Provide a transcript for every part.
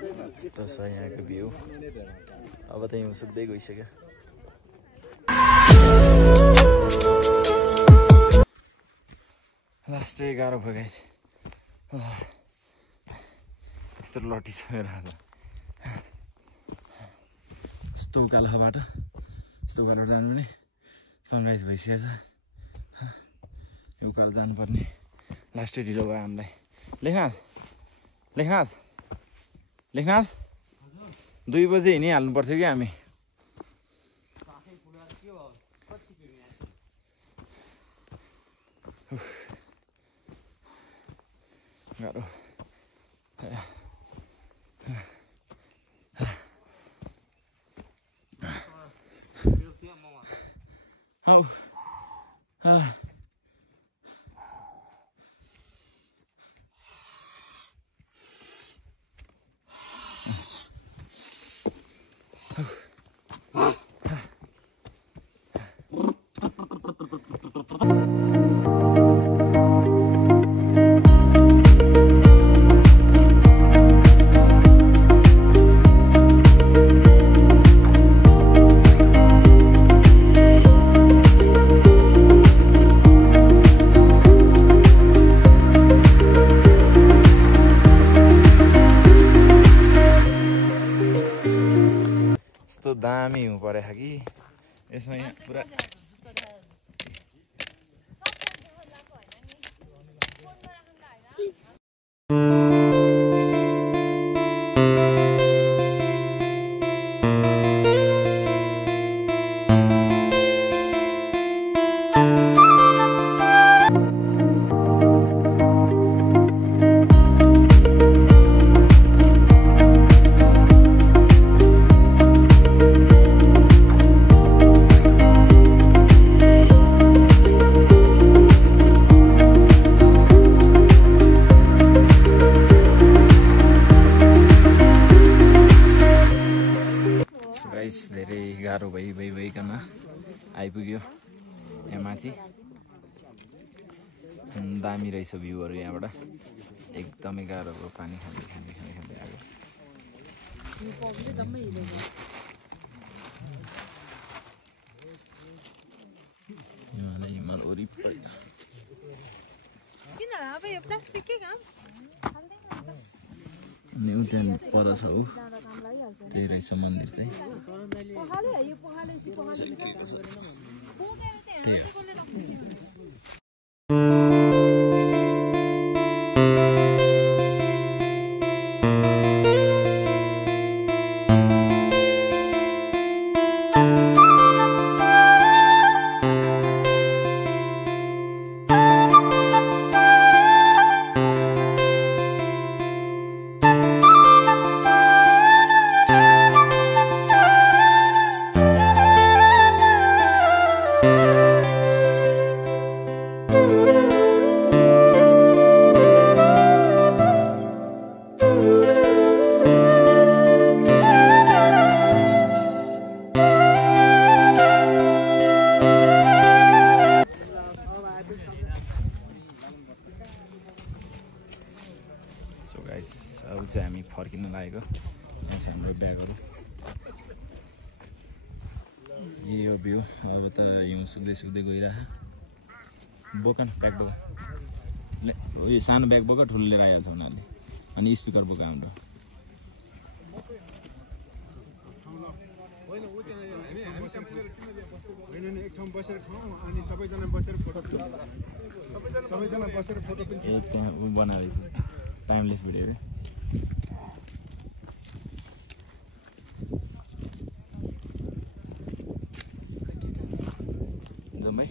यस्तो छ यहाँको भ्यू अब त हिउँ सुक्दै गइसक्यो लास्ट गाह्रो भयो गाइस यस्तो लटी छ मेरो हात यस्तो उकालो छ बाटो यस्तो उकालो जानुपर्ने सनराइज भइसकेछ उकालो जानुपर्ने लास्टै ढिलो भयो हामीलाई लेखनाथ लेखनाथ लेखनाथ 2 बजे हिँडिहाल्नु पर्थ्यो कि हामी गाह्रो दामी हिउँ परेछ कि यसमा यहाँ पुरा धेरै गाह्रो भइकन आइपुग्यो यहाँ माथि दामी रहेछ भ्यूहरू यहाँबाट एकदमै गाह्रो भयो पानी खाँदै खाँदै खाँदै खाँदै आयो हिमाल वरिपरि अनि त्यहाँ पर छ ऊ त्यही रहेछ मन्दिर चाहिँ त्यही हो सो गाइस अब चाहिँ हामी फर्किन लागेको यहाँ छ हाम्रो ब्यागहरू यो भ्यू अब त हिउँ सुक्दै सुक्दै गइरहेछ बोकन ब्याग बोक उयो सानो ब्याग बोक ठुलो लिएर आइहाल्छ उनीहरूले अनि स्पिकर बोक हाम्रो एक ठाउँ बसेर खाऊ अनि सबैजना बसेर फोटो त्यहाँ उ बनाएछ टाइमलेस भिडियो रे जाउँ भाइ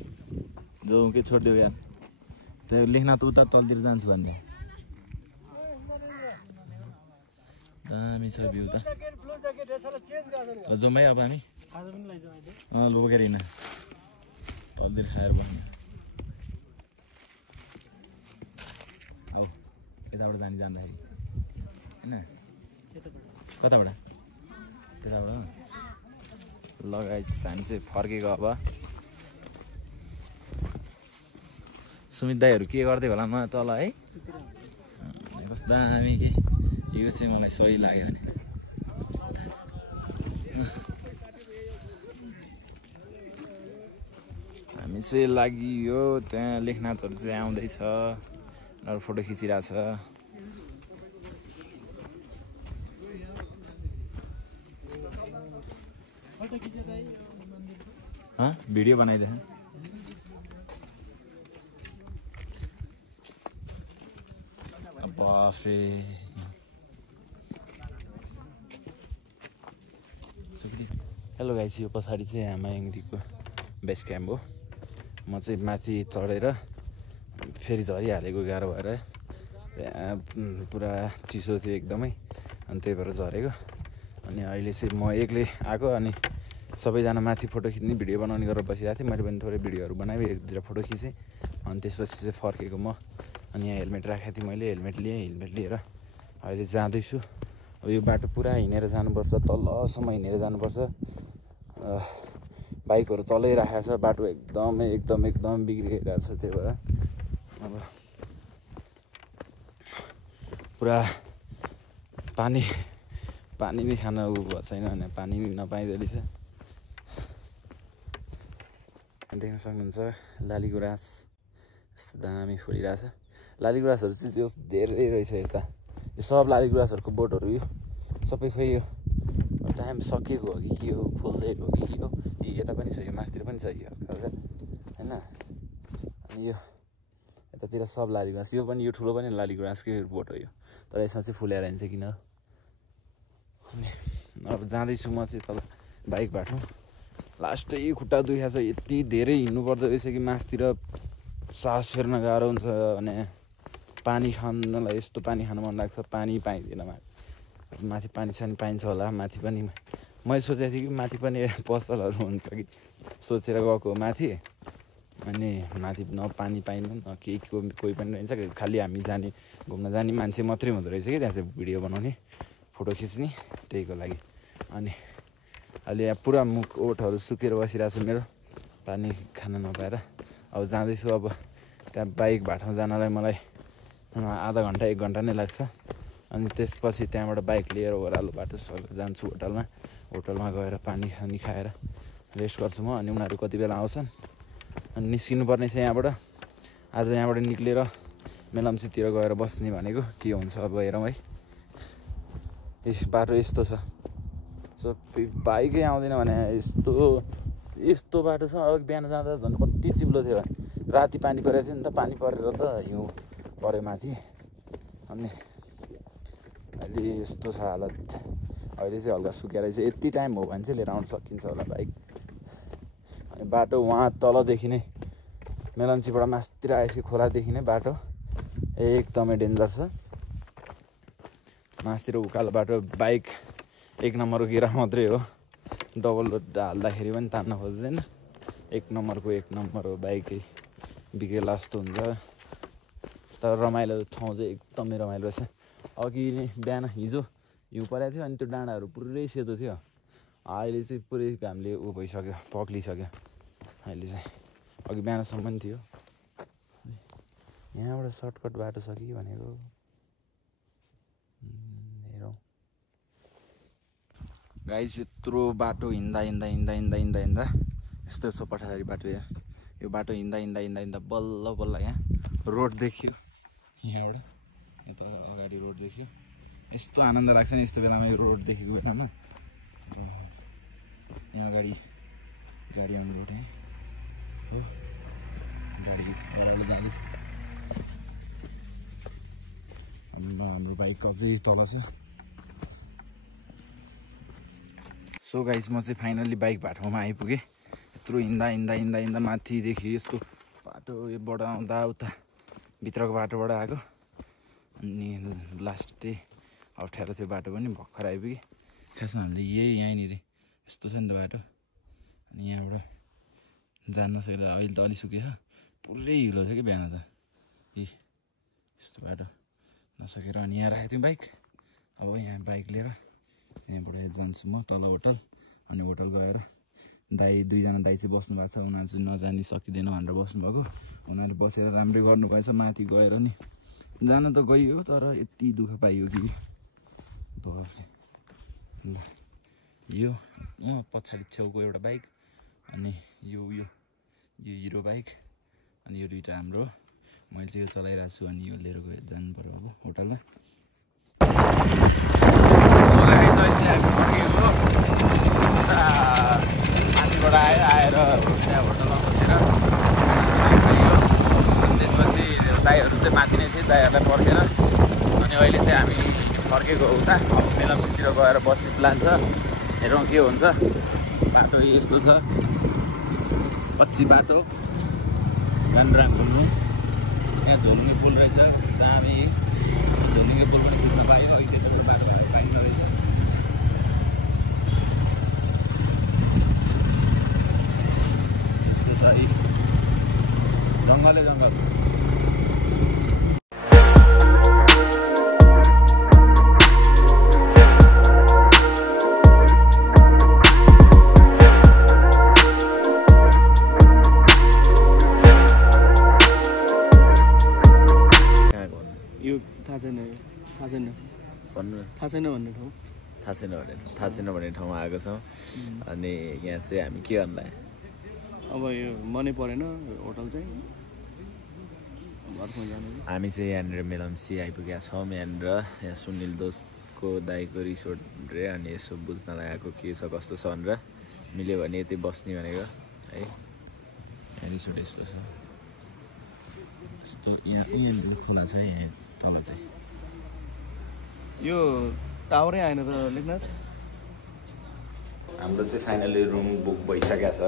जाउँ कि छोडिदेऊ यार त्यो लेख्न त उता तलतिर जान्छु भन्ने दामी छ भ्यू त जाउँ भाइ अब हामी बोकेर हिँड तलतिर खाएर बस्ने औ यताबाट जाने जाँदाखेरि होइन कताबाट त्यताबाट लगाइ हामी चाहिँ फर्केको अब सुमित दाईहरू के गर्दै होला न तल है कस्तो दामी के यो चाहिँ मलाई सही लाग्यो भने हामी चाहिँ लागियो त्यहाँ लेखनाथहरू चाहिँ आउँदैछ उनीहरू फोटो खिचिरहेछ भिडियो बनाइदिए बाफ्रे हेलो गाइस यो पछाडि चाहिँ हामायाङडीको बेस क्याम्प हो म चाहिँ माथि चढेर फेरि झरिहालेको गाह्रो भएर पुरा चिसो थियो एकदमै अनि त्यही भएर झरेको अनि अहिले चाहिँ म एक्लै आएको अनि सबैजना माथि फोटो खिच्ने भिडियो बनाउने गरेर बसिरहेको थिएँ मैले पनि थोरै भिडियोहरू बनाएँ एक दुईवटा फोटो खिचेँ अनि त्यसपछि चाहिँ फर्केको म अनि यहाँ हेलमेट राखेको थिएँ मैले हेलमेट लिएर अहिले जाँदैछु अब यो बाटो पुरा हिँडेर जानुपर्छ तलसम्म हिँडेर जानुपर्छ बाइकहरू तलै राखेको छ बाटो एकदम बिग्रिरहेको छ त्यही भएर अब पुरा पानी नै खान उ भएको छैन भने पानी नपाइँदो रहेछ देख्न सक्नुहुन्छ लालीगुराँस यस्तो दामी फुलिरहेछ लालीगुराँसहरू चाहिँ धेरै रहेछ यता यो सब लालीगुराँसहरूको बोटहरू यो सबै खोइ यो टाइम सकिएको हो कि के हो फुल्दै हो कि के हो यता पनि छ यो माथितिर पनि छ कि हल्का होइन अनि यो यतातिर सब लालीगुराँस यो पनि यो ठुलो पनि लालीगुराँसकै बोट हो यो तर यसमा चाहिँ फुलेर हिँड्छ किन अनि अब जाँदैछु म चाहिँ तल बाइक बाटो लास्टै खुट्टा दुखेको छ यति धेरै हिँड्नु पर्दो रहेछ कि मासतिर सास फेर्न गाह्रो हुन्छ भने पानी खानलाई यस्तो पानी खान मन लाग्छ पानी पाइँदैन माथि पानी सानी पाइन्छ होला माथि पनि मैले सोचेको थिएँ कि माथि पनि पसलहरू हुन्छ कि सोचेर गएको माथि अनि माथि न पानी पाइनु न केही कोही पनि रहन्छ खालि हामी जाने घुम्न जाने मान्छे मात्रै हुँदो रहेछ कि त्यहाँ चाहिँ भिडियो बनाउने फोटो खिच्ने त्यहीको लागि अनि अहिले यहाँ पुरा मुख ओठहरू सुकेर बसिरहेको छ मेरो पानी खान नपाएर अब जाँदैछु अब त्यहाँ बाइक भाटामा जानलाई मलाई आधा घन्टा 1 घन्टा नै लाग्छ अनि त्यसपछि त्यहाँबाट बाइक लिएर ओह्रालो बाटो जान्छु होटलमा गएर पानी खानी खाएर रेस्ट गर्छु म अनि उनीहरू कति बेला आउँछन् अनि निस्किनु पर्ने छ यहाँबाट आज यहाँबाट निक्लेर मेलम्चीतिर गएर बस्ने भनेको के हुन्छ अब हेरौँ है बाटो यस्तो छ सबै बाइकै आउँदैन भने यस्तो बाटो छ अब बिहान जाँदा झन् कति चिप्लो थियो राति पानी परेको थियो नि त पानी परेर त हिउँ पऱ्यो माथि अनि अहिले यस्तो छ हालत अहिले चाहिँ हल्का सुकेर चाहिँ यति टाइम हो भने चाहिँ लिएर आउनु सकिन्छ होला बाइक अनि बाटो वहाँ तलदेखि नै मेलम्चीबाट मासतिर आएपछि खोलादेखि नै बाटो एकदमै डेन्जर छ मासतिर उकालो बाटो बाइक 1 नम्बरको गिरा मात्रै हो डबल रोड हाल्दाखेरि पनि तान्न खोज्दैन 1 नम्बरको 1 नम्बर हो बाइकै बिग्रेला जस्तो हुन्छ तर रमाइलो ठाउँ चाहिँ एकदमै रमाइलो छ अघि नै बिहान हिजो हिउँ परेको थियो अनि त्यो डाँडाहरू पुरै सेतो थियो अहिले चाहिँ पुरै घामले उ भइसक्यो पक्लिसक्यो अहिले चाहिँ अघि बिहानसम्म पनि थियो यहाँबाट सर्टकट बाटो छ कि भनेको हेरौँ गाइस यत्रो बाटो हिँड्दा यस्तो छ पठारी बाटो यो बाटो हिँड्दा बल्ल यहाँ रोड देखियो यहाँबाट यता अगाडि रोड देखियो यस्तो आनन्द लाग्छ नि यस्तो बेलामा यो रोड देखेको बेलामा यहाँ अगाडि गाडी आउने रोड यहाँ हो गाडी बराबर जाँदैछ हाम्रो बाइक अझै तल छ सो गाइस म चाहिँ फाइनल्ली बाइक बाटोमा आइपुगेँ यत्रो हिँड्दा माथिदेखि यस्तो बाटो योबाट आउँदा उता भित्रको बाटोबाट आएको अनि लास्टै अप्ठ्यारो थियो बाटो पनि भर्खर आइपुगेँ खासमा हामीले यहीँनिर यस्तो छ नि त बाटो अनि यहाँबाट जान नसकेर अहिले त अलि सुकेछ पुरै हिलो थियो कि बिहान त यस्तो बाटो नसकेर अनि यहाँ राखेको थियौँ बाइक अब यहाँ बाइक लिएर यहाँबाट जान्छु म तल होटल अनि होटल गएर दुईजना दाइ चाहिँ बस्नु भएको छ उनीहरू चाहिँ नजानी सकिँदैन भनेर बस्नुभएको उनीहरूले बसेर राम्रै गर्नुभएछ माथि गएर नि जान त गइयो तर यति दुःख पाइयो कि यो पछाडि छेउको एउटा बाइक अनि यो हिरो बाइक अनि यो दुईटा हाम्रो मैले चाहिँ यो चलाइरहेको छु अनि यो लिएर जानु पर्यो अब होटलमा माथिबाट आएर त्यहाँ होटलमा बसेर त्यसपछि दाईहरू चाहिँ माथि नै थिए दाईहरूलाई पर्खेर अनि अहिले चाहिँ हामी फर्केको उता अब मेलम्चीतिर गएर बस्ने प्लान छ हेरौँ के हुन्छ बाटो यस्तो छ कच्ची बाटो गान्ड्राङ घुम्नु यहाँ झोलुङ्गे पुल रहेछ कस्तो दामी झोलुङ्गे पुल पनि खिच्न पाइयो अहिले त्यसको बाटो पाइँदो रहेछ यस्तो छ जङ्गलै जङ्गल थाहा छैन भन्ने ठाउँमा आएको छौँ अनि यहाँ चाहिँ हामी के गर्नलाई अब यो मनै परेन होटल चाहिँ हामी चाहिँ यहाँनिर मेलम्ची आइपुगेका छौँ यहाँनिर यहाँ सुनिल दोस्तको दाईको रिसोर्ट रे अनि यसो बुझ्नलाई आएको के छ कस्तो छ भनेर मिल्यो भने यतै बस्ने भनेको है यहाँ रिसोर्ट यस्तो छ यस्तो यहाँ खोला छ यहाँ तल चाहिँ यो टावरै आएन त लेखनाथ हाम्रो चाहिँ फाइनली रुम बुक भइसकेको छ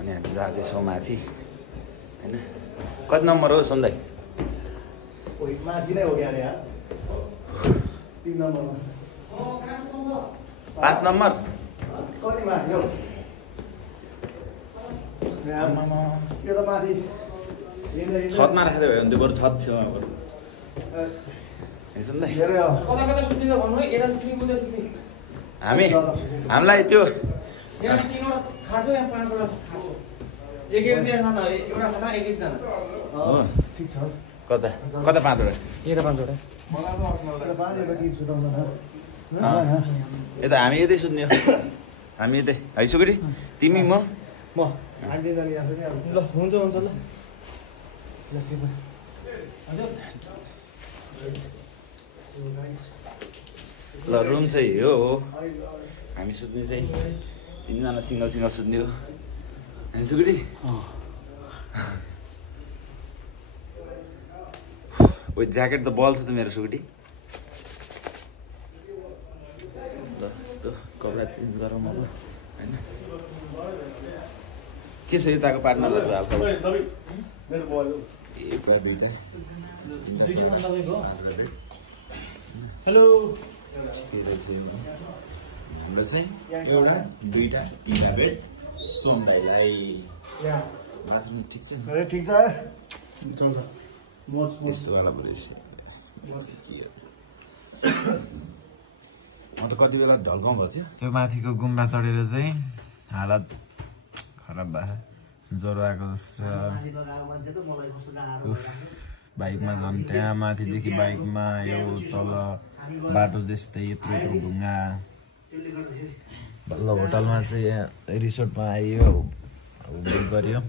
अनि हामी जाँदैछौँ माथि होइन कति नम्बर हो सुन्दै माथि नै हो क्या यार 3 नम्बरमा 5 नम्बर कति माथि हो यो त माथि छतमा राख्दै भयो भने त्यो बरु छत छेउमा बरु हामीलाई त्यो कता 5वटा यता हामी यतै सुत्ने हो हामी यतै आइसक्यो तिमी म ल हुन्छ ल ल रुम चाहिँ यो हो हामी सुत्ने चाहिँ 3जना सिङ्गल सुत्ने हो हामी सुकुटी ओ ज्याकेट त बल्छ त मेरो सुकुटी ल यस्तो कपडा चेन्ज गरौँ अब होइन के छ यताको पार्टनरहरू हालखबर हेलो हाम्रो चाहिँ एउटा 2टा 3टा बेड सोमदाईलाई बाथरुम ठिक छ ठिक छ चल्छ यस्तोवाला पऱ्यो म त कति बेला ढल्काउँ भन्छ त्यो माथिको गुम्बा चढेर चाहिँ हालत खराब भयो ज्वरो आएको जस्तो बाइकमा झन् त्यहाँ माथिदेखि बाइकमा यो तल बाटो जस्तै यत्रो यत्रो ढुङ्गा बल्ल होटलमा चाहिँ यहाँ रिसोर्टमा आइयो अब बुक गऱ्यो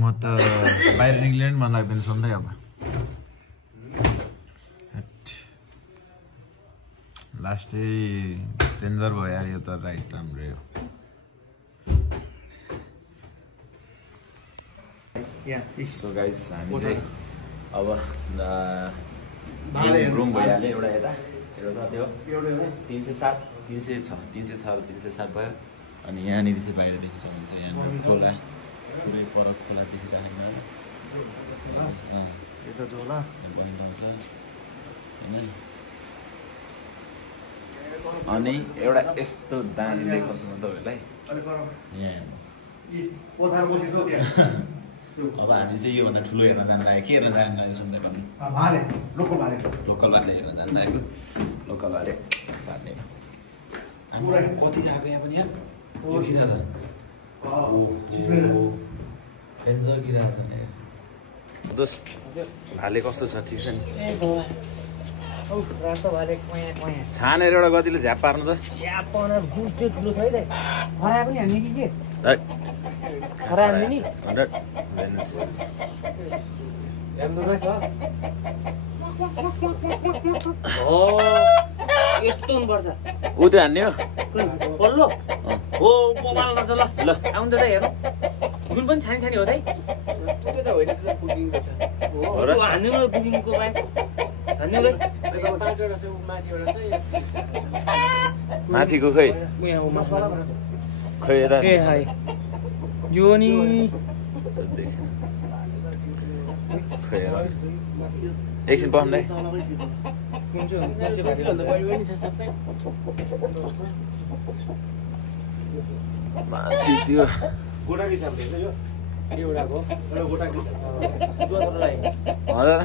म त बाहिर निक्लिनु पनि मन लाग्दैन सधैँ अब लास्टै डेन्जर भयो यार यो त राइट राम्रो हो सो गाइस हामी चाहिँ अब रुम भइहाल्यो एउटा यता एउटा त्यो 307 306 भयो अनि यहाँनिर चाहिँ बाहिरदेखि सक्नुहुन्छ यहाँनिर खोला पुरै पर खोला देखिराखेको बनाउँछ होइन अनि एउटा यस्तो दामी देखाउँछु म तपाईँहरूलाई यहाँ अब हामी चाहिँ योभन्दा ठुलो हेर्न जानु आयो के हेर्न जानु आयो सुन्दै भन्नु लोकल भाले हेर्न जानु आएको लोकल भाले भाले हाम्रो कति गएको यहाँ पनि यहाँ यो किरा त डेन्जर किरा छ नि दोस्त भाले कस्तो छ ठिक छ नि रातो भाले कोया कोया छानेर एउटा गतिले झ्याप पार्नु त या पन जुस त्यो ठुलो छ है दाइ खरा पनि हान्ने कि के है खरा हान्ने नि 100 हेर्नुस् हेर्नु त हो यस्तो हुनुपर्छ उ त्यो हान्ने हो पल्लो हो मोबाइल गर्छ ल ल आउनु त दाइ हेरौँ जुन पनि छानी छानी हो दाइ त्यो त होइन त्यो पुगिङको छ हो र हान्नु न बुकिङको बाइक हान्नु दाइ पाँचवटा छ माथिबाट चाहिँ माथिको खै यहाँ हो मासु खै यता ए हाय यो नि खै एकछिन पाउनु दाइ कुन चाहिँ भन्दा बढी पनि छ सबै माथि त्यो गोटाको हिसाबले होइन यो एउटाको एउटा गोटाको हिसाबले हजुर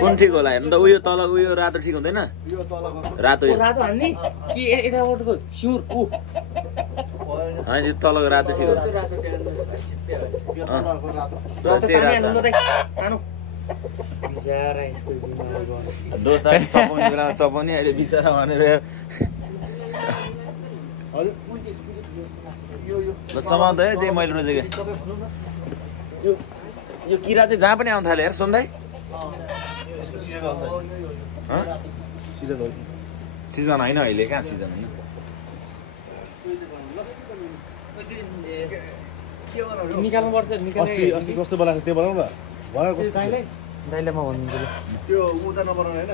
कुन ठिक होला हेर्नु त उयो तल उयो रातो ठिक हुँदैन यो तलको रातो यो रातो हान्ने कि यतापट्टको सिउर होइन यो तलको रातो ठिक हुन्छ रातो यो तलको रातो रातो त्यही पानी हान्नु रातो न दाइ सानो बिचारा यसको बिमार गर्छ दोस्त चपाउने बेलामा चपाउने अहिले बिचरा भनेर हजुर यो यो ल समाउँदा है त्यही मैले रोजेको तपाईँ भन्नु न यो किरा चाहिँ जहाँ पनि आउनु थाल्यो हेर सुन्दै यसको सिजन आउँदैन सिजन हो सिजन होइन अहिले कहाँ सिजन होइन निकाल्नु पर्छ अस्ति अस्ति कस्तो बनाएको त्यो बनाऊ न भएर कस्तो दाइलाई दाइलाई म भन्नु त्यो उता नबनाउने होइन